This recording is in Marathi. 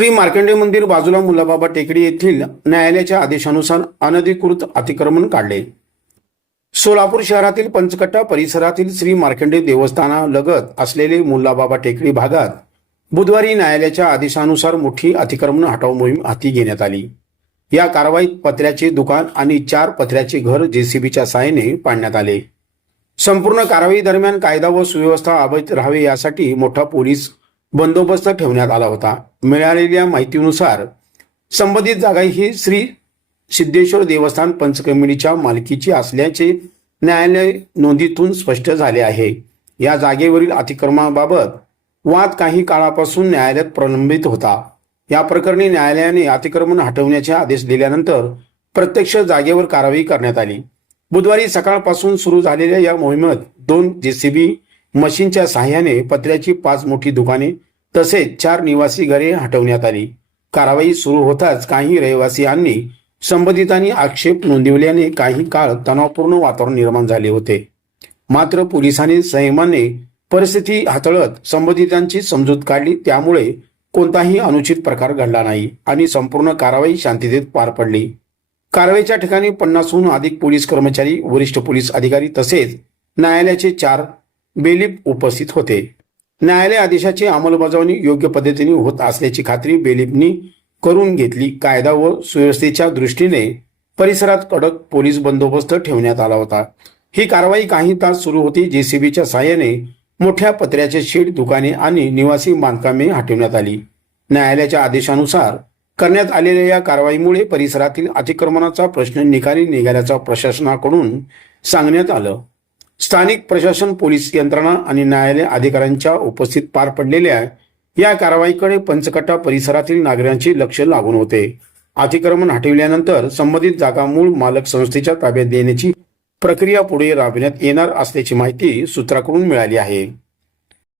श्री मार्कंडेय मंदिर बाजूला मुल्लाबाबा टेकडी येथील न्यायालयाच्या आदेशानुसार अनधिकृत अतिक्रमण काढले। सोलापूर शहरातील पंचकट्टा परिसरातील श्री मार्कंडेय देवस्थानालगत असलेले मुल्लाबाबा टेकडी भागात बुधवारी न्यायालयाच्या आदेशानुसार मोठी अतिक्रमण हटाव मोहीम हाती घेण्यात आली। या कारवाईत पत्र्याचे दुकान आणि 4 पत्र्याचे घर जेसीबीच्या सहाय्याने पाडण्यात आले। संपूर्ण कारवाई दरम्यान कायदा व सुव्यवस्था अबाधित राहावे यासाठी मोठा पोलीस बंदोबस्त ठेवण्यात आला होता। मिळालेल्या माहितीनुसार संबंधित जागा ही श्री सिद्धेश्वर देवस्थान पंच कमिटीच्या मालकीची असल्याचे न्यायालय नोंदीतून स्पष्ट झाले आहे। या जागेवरील अतिक्रमणाबाबत वाद काही काळापासून न्यायालयात प्रलंबित होता। या प्रकरणी न्यायालयाने अतिक्रमण हटवण्याचे आदेश दिल्यानंतर प्रत्यक्ष जागेवर कारवाई करण्यात आली। बुधवारी सकाळपासून सुरू झालेल्या या मोहिमेत 2 जेसीबी मशीनच्या सहाय्याने पत्र्याची 5 मोठी दुकाने तसेच 4 निवासी घरे हटवण्यात आली। कारवाई सुरू होताच काही रहिवासीयांनी संबंधितांनी आक्षेप नोंदविल्याने काही काळ तणावपूर्ण वातावरण निर्माण झाले होते। मात्र पोलिसांनी संयमाने परिस्थिती हाताळत संबंधितांची समजूत काढली, त्यामुळे कोणताही अनुचित प्रकार घडला नाही आणि संपूर्ण कारवाई शांततेत पार पडली। कारवाईच्या ठिकाणी 50हून अधिक पोलीस कर्मचारी, वरिष्ठ पोलीस अधिकारी तसेच न्यायालयाचे 4 बेलीफ उपस्थित होते। न्यायालय आदेशाची अंमलबजावणी योग्य पद्धतीने होत असल्याची खात्री बेलीफनी करून घेतली। कायदा व सुव्यवस्थेच्या दृष्टीने परिसरात कडक पोलीस बंदोबस्त ठेवण्यात आला होता। ही कारवाई काही तास सुरू होती। जेसीबीच्या सहाय्याने मोठ्या पत्र्याचे शेड, दुकाने आणि निवासी बांधकामे हटवण्यात आली। न्यायालयाच्या आदेशानुसार करण्यात आलेल्या या कारवाईमुळे परिसरातील अतिक्रमणाचा प्रश्न निकाली निघाल्याचा प्रशासनाकडून सांगण्यात आलं। स्थानिक प्रशासन, पोलीस यंत्रणा आणि न्यायालय अधिकाऱ्यांच्या उपस्थित पार पडलेल्या या कारवाईकडे पंचकट्टा परिसरातील नागरिकांचे लक्ष लागून होते। अतिक्रमण हटविल्यानंतर संबंधित जागा मूळ मालक संस्थेच्या ताब्यात देण्याची प्रक्रिया पुढे राबविण्यात येणार असल्याची माहिती सूत्रांकडून मिळाली आहे।